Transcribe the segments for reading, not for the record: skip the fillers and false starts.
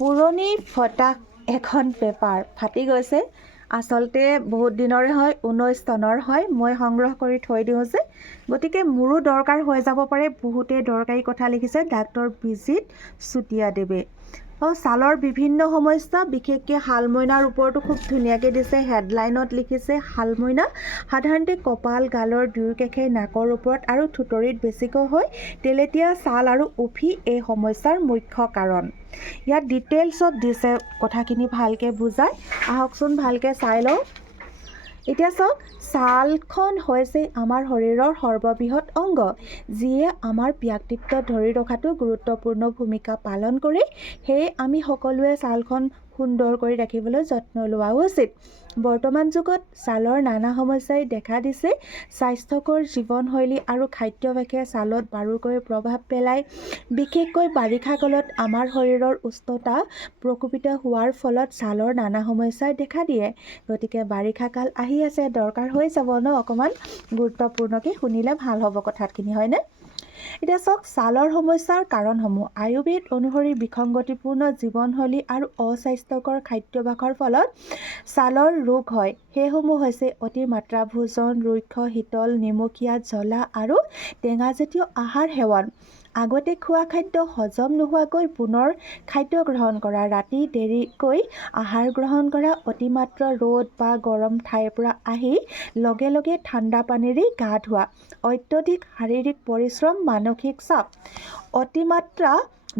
পুৰণি ফটা এখন পেপাৰ ফাটি গৈছে। আচলতে বহুত দিনৰে হয়, 19 চনৰ হয়। মই সংগ্ৰহ কৰি থৈ দিওঁ যে, গতিকে মোৰো দৰকাৰ হৈ যাব পাৰে। বহুতে দৰকাৰী কথা লিখিছে। ডাক্তৰ বিজিত চুতীয়াদেৱে। ছালৰ বিভিন্ন সমস্যা, বিশেষকৈ শালমইনাৰ ওপৰতো খুব ধুনীয়াকৈ দিছে। হেডলাইনত লিখিছে, শালমইনা সাধাৰণতে কপাল, গালৰ দুয়োকাষে, নাকৰ ওপৰত আৰু থুঁতৰিত বেছিকৈ হয়। তেলেতীয়া ছাল আৰু উফি এই সমস্যাৰ মুখ্য কাৰণ। ইয়াত ডিটেইলছত দিছে কথাখিনি ভালকৈ বুজাই। আহকচোন ভালকৈ চাই লওঁ। এতিয়া চাওক, ছালখন হৈছে আমাৰ শৰীৰৰ সৰ্ববৃহৎ অংগ, যিয়ে আমাৰ ব্যক্তিত্ব ধৰি ৰখাটো গুৰুত্বপূৰ্ণ ভূমিকা পালন কৰে। সেয়ে আমি সকলোৱে ছালখন সুন্দৰ কৰি ৰাখিবলৈ যত্ন লোৱা উচিত। বৰ্তমান যুগত ছালৰ নানা সমস্যাই দেখা দিছে। স্বাস্থ্যকৰ জীৱনশৈলী আৰু খাদ্যাভ্যাসে ছালত বাৰুকৈ প্ৰভাৱ পেলায়। বিশেষকৈ বাৰিষা কালত আমাৰ শৰীৰৰ উষ্ণতা প্ৰকোপিত হোৱাৰ ফলত ছালৰ নানা সমস্যাই দেখা দিয়ে। গতিকে বাৰিষা কাল আহি আছে, দৰকাৰ হৈ যাব ন, অকণমান গুৰুত্বপূৰ্ণকৈ শুনিলে ভাল হ'ব কথাখিনি, হয়নে? এতিয়া চাওক, ছালৰ সমস্যাৰ কাৰণসমূহ। আয়ুৰ্বেদ অনুসৰি বিসংগতিপূৰ্ণ জীৱনশৈলী আৰু অস্বাস্থ্যকৰ খাদ্যাভ্যাসৰ ফলত ছালৰ ৰোগ হয়। সেইসমূহ হৈছে অতিমাত্ৰা ভোজন, ৰুক্ষ, শীতল, নিমখীয়া, জ্বলা আৰু টেঙাজাতীয় আহাৰ সেৱন, আগতে খোৱা খাদ্য হজম নোহোৱাকৈ পুনৰ খাদ্য গ্ৰহণ কৰা, ৰাতি দেৰিকৈ আহাৰ গ্ৰহণ কৰা, অতিমাত্ৰা ৰ'দ বা গৰম ঠাইৰ পৰা আহি লগে লগে ঠাণ্ডা পানীৰে গা ধোৱা, অত্যধিক শাৰীৰিক পৰিশ্ৰম, মানসিক চাপ, অতিমাত্ৰা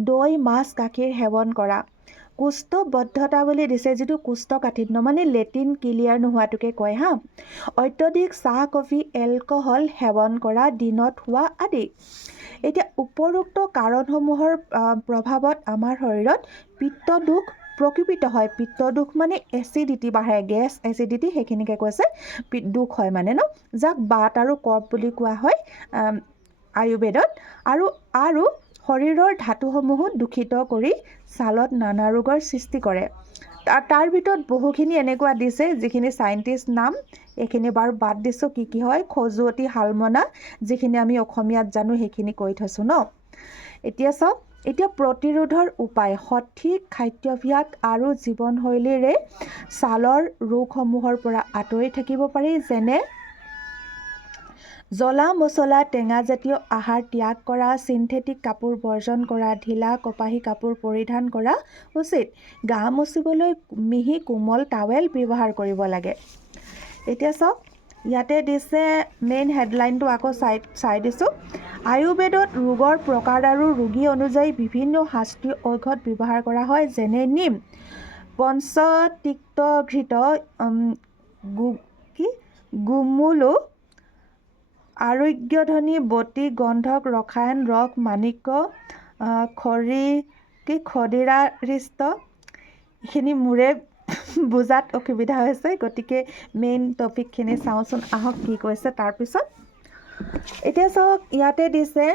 দৈ, মাছ, গাখীৰ সেৱন কৰা, কোষ্ঠবদ্ধতা বুলি দিছে, যিটো কোষ্ঠকাঠিন্য মানে লেট্ৰিন ক্লিয়াৰ নোহোৱাটোকে কয় হা, অত্যধিক চাহ, কফি, এলকহল সেৱন কৰা, দিনত শোৱা আদি। এতিয়া উপৰোক্ত কাৰণসমূহৰ প্ৰভাৱত আমাৰ শৰীৰত পিত্তদোষ প্ৰকোপিত হয়। পিত্তদোষ মানে এচিডিটি বাঢ়ে, গেছ, এচিডিটি সেইখিনিকে কৈছে দোষ হয় মানে ন, যাক বাত আৰু কফ বুলি কোৱা হয় আয়ুৰ্বেদত। আৰু শৰীৰৰ ধাতুসমূহো দূষিত কৰি ছালত নানা ৰোগৰ সৃষ্টি কৰে। তাৰ ভিতৰত বহুখিনি এনেকুৱা দিছে যিখিনি চাইণ্টিষ্ট নাম, এইখিনি বাৰু বাদ দিছোঁ। কি হয়, খজুৱতি, শালমইনা, যিখিনি আমি অসমীয়াত জানো সেইখিনি কৈ থৈছোঁ ন। এতিয়া চাওক, এতিয়া প্ৰতিৰোধৰ উপায়। সঠিক খাদ্যাভ্যাস আৰু জীৱনশৈলীৰে ছালৰ ৰোগসমূহৰ পৰা আঁতৰি থাকিব পাৰি। যেনে জ্বলা মছলা, টেঙাজাতীয় আহাৰ ত্যাগ কৰা, চিন্থেটিক কাপোৰ বৰ্জন কৰা, ঢিলা কপাহী কাপোৰ পৰিধান কৰা উচিত। গা মুচিবলৈ মিহি কোমল টাৱেল ব্যৱহাৰ কৰিব লাগে। এতিয়া চাওক, ইয়াতে দিছে মেইন হেডলাইনটো আকৌ চাই দিছোঁ। আয়ুৰ্বেদত ৰোগৰ প্ৰকাৰ আৰু ৰোগী অনুযায়ী বিভিন্ন শাস্ত্ৰীয় ঔষধ ব্যৱহাৰ কৰা হয়। যেনে নিম, পঞ্চতিক্তঘৃত, গুমুলু, আৰোগ্যধনী, বটি, গন্ধক, ৰসায়ন, ৰস, মাণিক্য, খদিৰাৰিষ্ট। এইখিনি মোৰে বুজাত অসুবিধা হৈছে, গতিকে মেইন টপিকখিনি চাওঁচোন আহক কি কৈছে তাৰপিছত। এতিয়া চাওক, ইয়াতে দিছে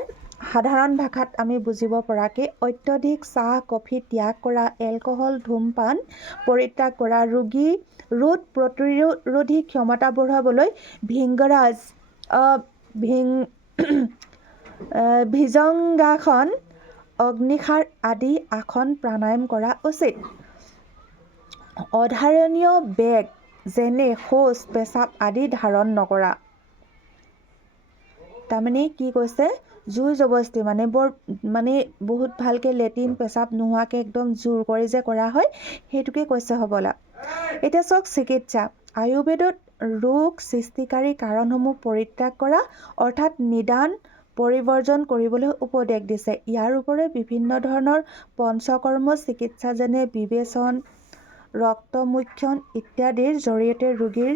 সাধাৰণ ভাষাত আমি বুজিব পৰাকৈ, অত্যধিক চাহ, কফি ত্যাগ কৰা, এলকহল, ধূমপান পৰিত্যাগ কৰা, ৰোগ প্ৰতিৰোধী ক্ষমতা বঢ়াবলৈ ভিংগৰাজ, ভুজংগাসন, অগ্নিশাৰ আদি আসন প্ৰাণায়াম কৰা উচিত। অধাৰণীয় বেগ যেনে শৌচ, পেচাব আদি ধাৰণ নকৰা। তাৰমানে কি কৈছে, জোৰ জবস্তি মানে বহুত ভালকৈ লেট্ৰিন পেচাব নোহোৱাকৈ একদম জোৰ কৰি যে কৰা হয়, সেইটোকে কৈছে হ'বলা। এতিয়া চাওক, চিকিৎসা। আয়ুৰ্বেদত ৰোগ সৃষ্টিকাৰী কাৰণসমূহ পৰিত্যাগ কৰা, অৰ্থাৎ নিদান পৰিবৰ্জন কৰিবলৈ উপদেশ দিছে। ইয়াৰ উপৰিও বিভিন্ন ধৰণৰ পঞ্চকৰ্ম চিকিৎসা যেনে বিবেচন, ৰক্তমোক্ষণ ইত্যাদিৰ জৰিয়তে ৰোগীৰ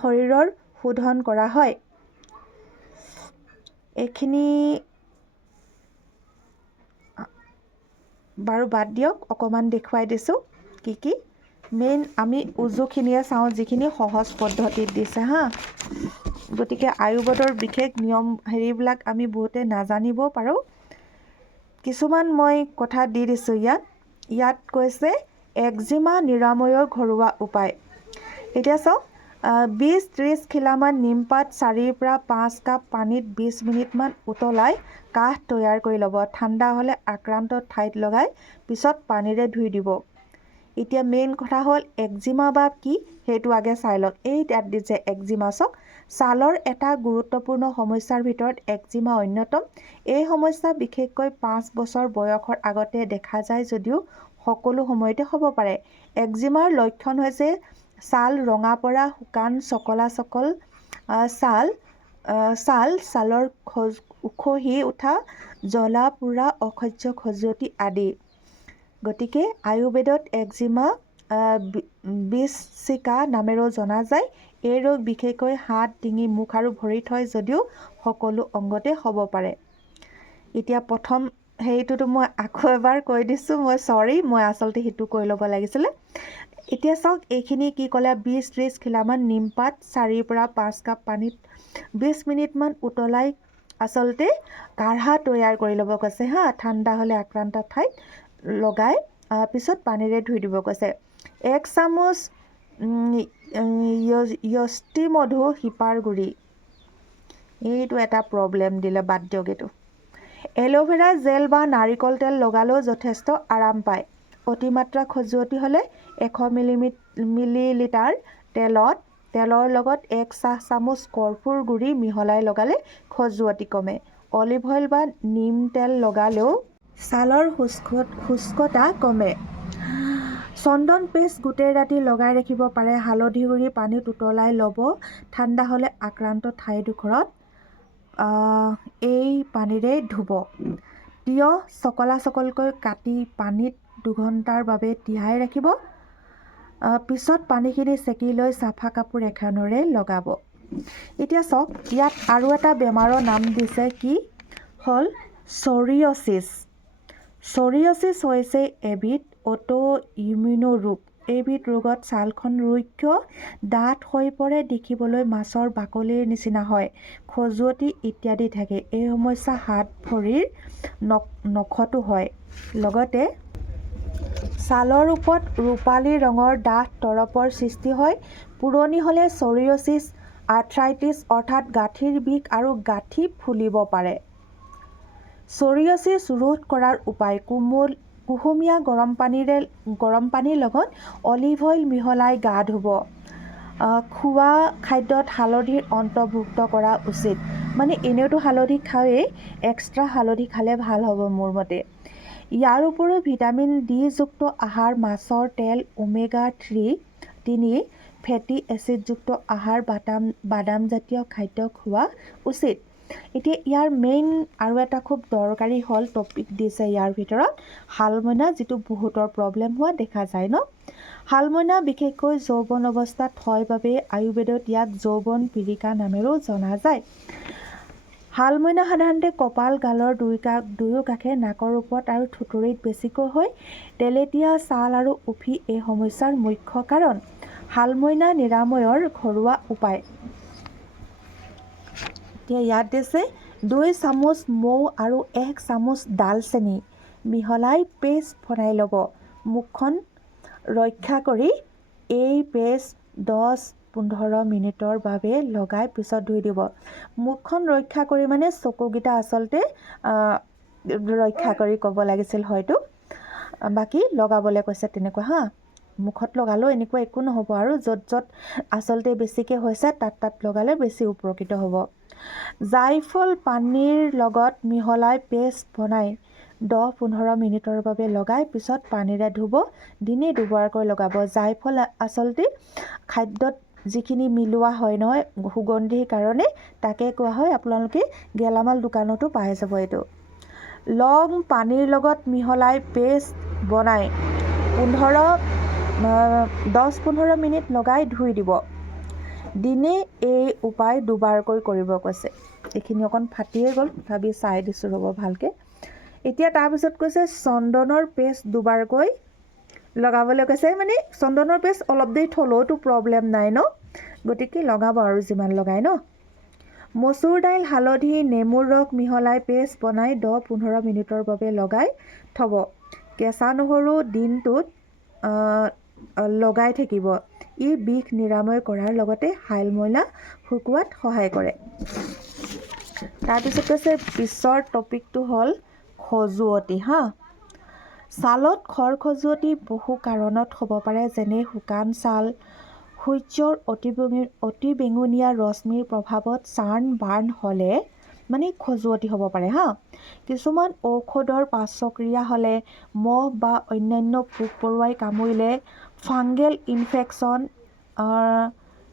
শৰীৰৰ শোধন কৰা হয়। এইখিনি বাৰু বাদ দিয়ক, অকণমান দেখুৱাই দিছোঁ কি। মেইন আমি উজুখিনিয়ে চাওঁ, যিখিনি সহজ পদ্ধতিত দিছে হা। গতিকে আয়ুৰ্বেদৰ বিশেষ নিয়ম হেৰিবিলাক আমি বহুতে নাজানিবও পাৰোঁ। কিছুমান মই কথা দি দিছোঁ ইয়াত কৈছে একজিমা নিৰাময়ৰ ঘৰুৱা উপায়। এতিয়া চাওক, 20-30 খিলামান নিমপাত 4ৰ পৰা 5 কাপ পানীত 20 মিনিটমান উতলাই কাহ তৈয়াৰ কৰি ল'ব। ঠাণ্ডা হ'লে আক্ৰান্ত ঠাইত লগাই পিছত পানীৰে ধুই দিব। এতিয়া মেইন কথা হ'ল একজিমা বা কি সেইটো আগে চাই লওক। এই তাত দিছে একজিমা চাওক। ছালৰ এটা গুৰুত্বপূৰ্ণ সমস্যাৰ ভিতৰত একজিমা অন্যতম। এই সমস্যা বিশেষকৈ 5 বছৰ বয়সৰ আগতে দেখা যায় যদিও সকলো সময়তে হ'ব পাৰে। একজিমাৰ লক্ষণ হৈছে ছাল ৰঙা পৰা, শুকান চকলা-চকল ছালৰ উখহি উঠা, জ্বলা পোৰা, অসহ্য খজুৱতি আদি। গতিকে আয়ুৰ্বেদত একজিমা বিভীষিকা নামেৰেও জনা যায়। এই ৰোগ বিশেষকৈ হাত, ডিঙি, মুখ আৰু ভৰিত হয় যদিও সকলো অংগতে হ'ব পাৰে। এতিয়া প্ৰথম সেইটোতো মই আকৌ এবাৰ কৈ দিছোঁ, মই চৰি, মই আচলতে সেইটো কৈ ল'ব লাগিছিলে। এতিয়া চাওক এইখিনি কি ক'লে, 20-30 খিলামান নিমপাত 4ৰ পৰা 5 কাপ পানীত 20 মিনিটমান উতলাই আচলতে কাঢ়া তৈয়াৰ কৰি ল'ব কৈছে হা। ঠাণ্ডা হ'লে আক্ৰান্ত ঠাইত লগাই পিছত পানীৰে ধুই দিব কৈছে। 1 চামুচ য়ষ্টি মধু, শিপাৰ গুড়ি, এইটো এটা প্ৰব্লেম দিলে, বাদ দিয়ক এইটো। এল'ভেৰা জেল বা নাৰিকল তেল লগালেও যথেষ্ট আৰাম পায়। অতিমাত্ৰা খজুৱতি হ'লে 100 মিলিলিটাৰ তেলৰ লগত 1 চাহ চামুচ কৰ্পূৰ গুড়ি মিহলাই লগালে খজুৱতি কমে। অলিভ অইল বা নিম তেল লগালেও ছালৰ শুষ্কতা কমে। চন্দন পেষ্ট গোটেই ৰাতি লগাই ৰাখিব পাৰে। হালধি গুড়ি পানীত উতলাই ল'ব। ঠাণ্ডা হ'লে আক্ৰান্ত ঠাইডোখৰত এই পানীৰে ধুব। তিয়হ চকলা-চকলকৈ কাটি পানীত 2 ঘণ্টাৰ বাবে তিয়াই ৰাখিব। পিছত পানীখিনি চেকি লৈ চাফা কাপোৰ এখনেৰে লগাব। এতিয়া চাওক ইয়াত আৰু এটা বেমাৰৰ নাম দিছে, কি হ'ল ছৰিয়চিছ। ছৰিয়চিছ হৈছে এবিধ অটোইমিউন ৰোগ। এইবিধ ৰোগত ছালখন ৰুক্ষ, ডাঠ হৈ পৰে, দেখিবলৈ মাছৰ বাকলিৰ নিচিনা হয়, খজুৱতি ইত্যাদি থাকে। এই সমস্যা হাত, ভৰিৰ নখতো হয়। লগতে ছালৰ ওপৰত ৰূপালী ৰঙৰ ডাঠ তৰপৰ সৃষ্টি হয়। পুৰণি হ'লে ছৰিয়চিছ আৰ্থ্ৰাইটিছ অৰ্থাৎ গাঁঠিৰ বিষ আৰু গাঁঠি ফুলিব পাৰে। ছৰিয়চিছ ৰোধ কৰাৰ উপায়: কুহুমীয়া গৰম পানীৰ লগত অলিভ অইল মিহলাই গা ধুব। খোৱা খাদ্যত হালধিৰ অন্তৰ্ভুক্ত কৰা উচিত। মানে এনেওতো হালধি খাওঁৱেই, এক্সট্ৰা হালধি খালে ভাল হ'ব মোৰ মতে। ইয়াৰ উপৰিও ভিটামিন ডি যুক্ত আহাৰ, মাছৰ তেল, ওমেগা-3 ফেটি এচিডযুক্ত আহাৰ, বাদামজাতীয় খাদ্য খোৱা উচিত। এতিয়া ইয়াৰ মেইন আৰু এটা খুব দৰকাৰী হ'ল টপিক দিছে ইয়াৰ ভিতৰত শালমইনা, যিটো বহুতৰ প্ৰব্লেম হোৱা দেখা যায় ন। শালমইনা বিশেষকৈ যৌৱন অৱস্থাত হয় বাবে আয়ুৰ্বেদত ইয়াক যৌৱন পীড়িকা নামেৰেও জনা যায়। শালমইনা সাধাৰণতে কপাল, গালৰ দুয়ো কাষে, নাকৰ ওপৰত আৰু থুঁতৰিত বেছিকৈ হয়। তেলেতীয়া ছাল আৰু উফি এই সমস্যাৰ মুখ্য কাৰণ। শালমইনা নিৰাময়ৰ ঘৰুৱা উপায়: এতিয়া ইয়াত দিছে 2 চামুচ মৌ আৰু 1 চামুচ ডালচেনি মিহলাই পেষ্ট বনাই ল'ব। মুখখন ৰক্ষা কৰি এই পেষ্ট 10-15 মিনিটৰ বাবে লগাই পিছত ধুই দিব। মুখখন ৰক্ষা কৰি মানে চকুকেইটা আচলতে ৰক্ষা কৰি ক'ব লাগিছিল হয়তো, বাকী লগাবলৈ কৈছে তেনেকুৱা হা। মুখত লগালেও এনেকুৱা একো নহ'ব, আৰু য'ত য'ত আচলতে বেছিকৈ হৈছে তাত লগালে বেছি উপকৃত হ'ব। জাইফল পানীৰ লগত মিহলাই পেষ্ট বনাই 10-15 মিনিটৰ বাবে লগাই পিছত পানীৰে ধুব। দিনে 2 বাৰকৈ লগাব। জাইফল আচলতে খাদ্যত যিখিনি মিলোৱা হয় নহয় সুগন্ধিৰ কাৰণে, তাকে কোৱা হয়, আপোনালোকে গেলামাল দোকানতো পাই যাব এইটো। লং পানীৰ লগত মিহলাই পেষ্ট বনাই 10-15 মিনিট লগাই ধুই দিব। দিনে এই উপায় 2 বাৰকৈ কৰিব কৈছে। এইখিনি অকণ ফাটিয়ে গ'ল, তথাপি চাই দিছোঁ ৰ'ব ভালকৈ। এতিয়া তাৰপিছত কৈছে চন্দনৰ পেষ্ট 2 বাৰকৈ লগাবলৈ কৈছে। মানে চন্দনৰ পেষ্ট অলপ দেৰি থ'লেওতো প্ৰব্লেম নাই ন, গতিকে লগাব আৰু যিমান লগাই ন। মচুৰ দাইল, হালধি, নেমুৰ ৰস মিহলাই পেষ্ট বনাই 10-15 মিনিটৰ বাবে লগাই থ'ব। কেঁচা নহৰু দিনটোত লগাই থাকিব। ই বিষ নিৰাময় কৰাৰ লগতে হাইল মইলা শুকুৱাত সহায় কৰে। তাৰপিছত কৈছে পিছৰ টপিকটো হ'ল খজুৱতি হা। ছালত খৰ খজুৱতি বহু কাৰণত হ'ব পাৰে, যেনে শুকান ছাল, সূৰ্যৰ অতিবেঙুনীয়া ৰশ্মিৰ প্ৰভাৱত ছান বাৰ্ণ হ'লে মানে খজুৱতি হ'ব পাৰে হা। কিছুমান ঔষধৰ পাৰ্শ্বক্ৰিয়া হ'লে, মহ বা অন্যান্য পোক পৰুৱাই কামুৰিলে, ফাংগেল ইনফেকশ্যন,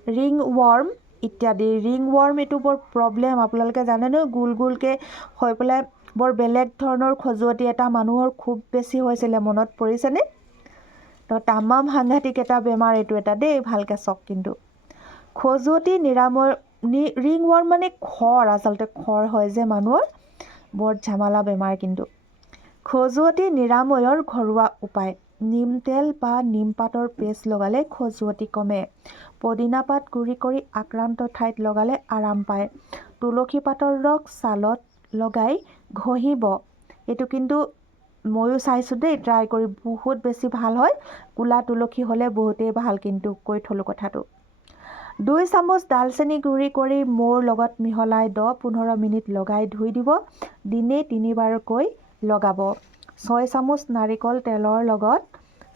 ৰিংৱৰ্ম ইত্যাদি। ৰিংৱৰ্ম এইটো বৰ প্ৰব্লেম, আপোনালোকে জানে ন, গোল গোলকৈ হৈ পেলাই বৰ বেলেগ ধৰণৰ খজুৱতি এটা মানুহৰ খুব বেছি হৈছিলে, মনত পৰিছেনে? তো তামাম সাংঘাতিক এটা বেমাৰ এইটো এটা দেই, ভালকৈ চাওক কিন্তু। খজুৱতি নিৰাময় ৰিংৱৰ্ম মানে খৰ, আচলতে খৰ হয় যে মানুহৰ, বৰ ঝামেলা বেমাৰ কিন্তু। খজুৱতি নিৰাময়ৰ ঘৰুৱা উপায়: নিম তেল বা নিমপাতৰ পেষ্ট লগালে খজুৱতি কমে। পদিনা পাত গুৰি কৰি আক্ৰান্ত ঠাইত লগালে আৰাম পায়। তুলসী পাতৰ ৰস ছালত লগাই ঘঁহিব। এইটো কিন্তু ময়ো চাইছোঁ দেই, ট্ৰাই কৰি বহুত বেছি ভাল হয়। ক'লা তুলসী হ'লে বহুতেই ভাল কিন্তু, কৈ থলোঁ কথাটো। 2 চামুচ ডালচেনি গুৰি কৰি মৌৰ লগত মিহলাই 10-15 মিনিট লগাই ধুই দিব। দিনে 3 বাৰকৈ লগাব। 6 চামুচ নাৰিকল তেলৰ লগত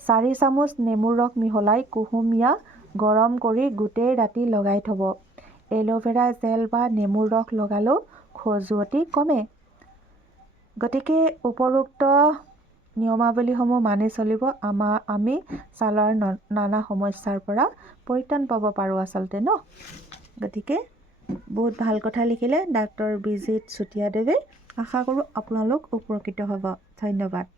4 চামুচ নেমুৰ ৰস মিহলাই কুহুমীয়া গৰম কৰি গোটেই ৰাতি লগাই থ'ব। এল'ভেৰা জেল বা নেমুৰ ৰস লগালেও খজুৱতি কমে। গতিকে উপৰোক্ত নিয়মাৱলীসমূহ মানি চলিব, আমি ছালৰ নানা সমস্যাৰ পৰা পৰিত্ৰাণ পাব পাৰোঁ আচলতে ন। গতিকে বহুত ভাল কথা লিখিলে ডাক্তৰ বিজিত চুতীয়াদেৱে। আশা কৰোঁ আপোনালোক উপকৃত হ'ব। ধন্যবাদ।